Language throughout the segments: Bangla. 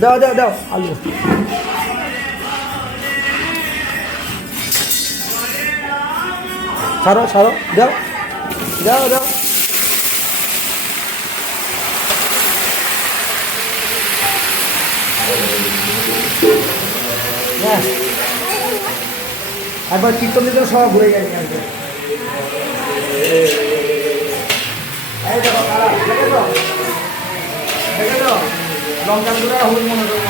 দাও দাও দাও, আলু। ছাড়ো ছাড়ো, দাও দাও দাও। হ্যাঁ। একবার কীর্তন দিতে সব ঘুরে গেছে। লঙ্কা গুঁড়া হলুদ মনে করো।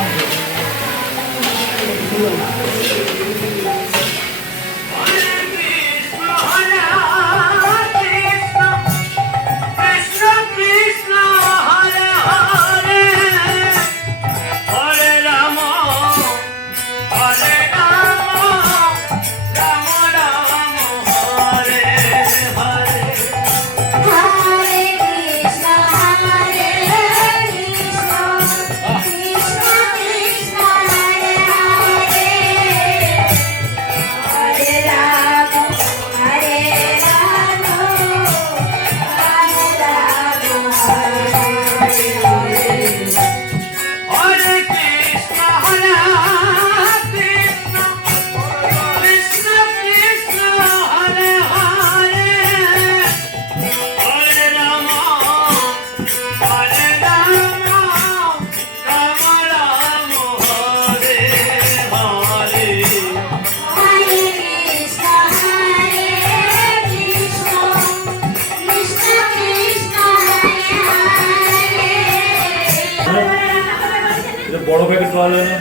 বড় প্যাকেট পাওয়া যায় না।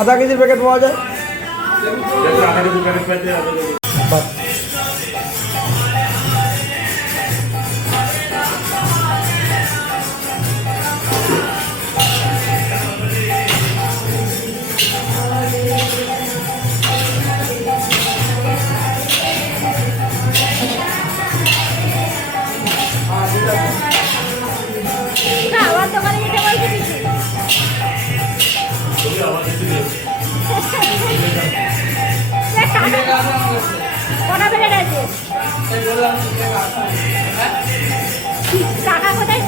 আধা কেজির প্যাকেট পাওয়া যায়। আধা কেজির প্যাকেট পাইতে আধা টাকা কোথায়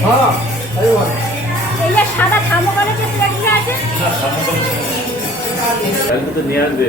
হ্যাঁ এই যে সাদা থার্মোকলের যে প্লেটগুলো আছে তো নিয়ে আসবে।